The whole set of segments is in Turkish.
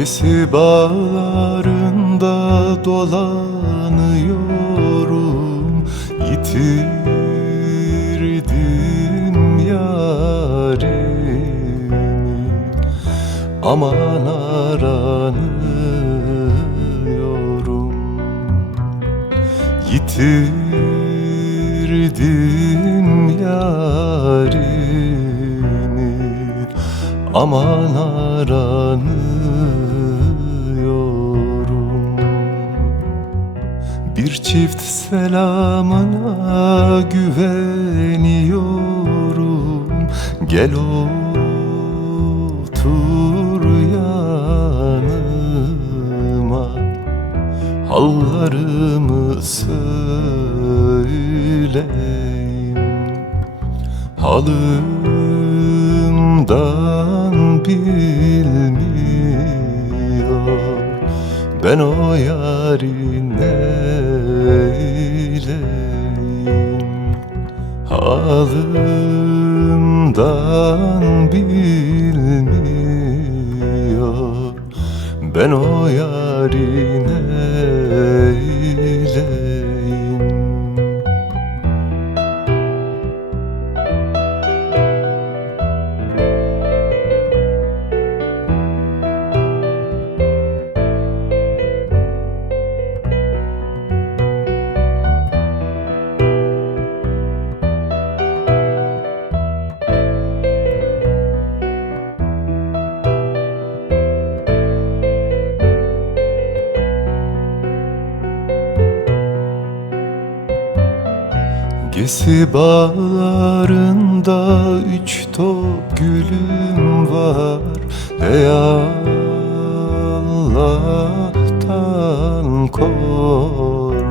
Gesi bağlarında dolanıyorum. Yitirdim yarimi. Aman aranıyorum. Yitirdim yarimi. Aman aranıyorum Bir çift selamına güveniyorum. Gel otur yanıma. Hallarımı söyleyeyim. Halımdan bilmiyor Ben o yari Halımdan bilmiyor. Ben o yari Gesi bağlarında üç top gülüm var. Ey Allah'tan korkmaz.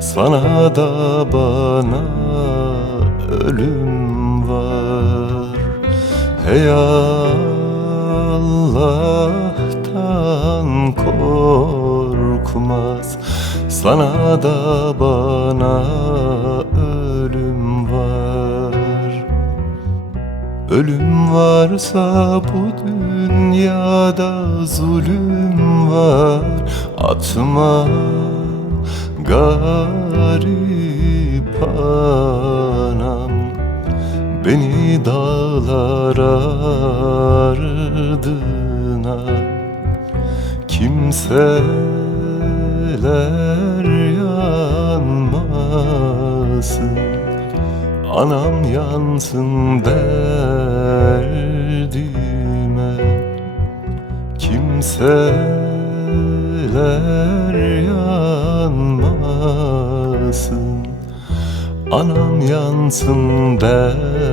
Sana da bana ölüm var. Hey Allah'tan korkmaz Sana da bana ölüm var. Ölüm varsa bu dünyada zulüm var. Atma garip anam Beni dağlar ardına Kimseler yanmasın. Anam yansın derdime. Kimseler yanmasın. Anam yansın derdime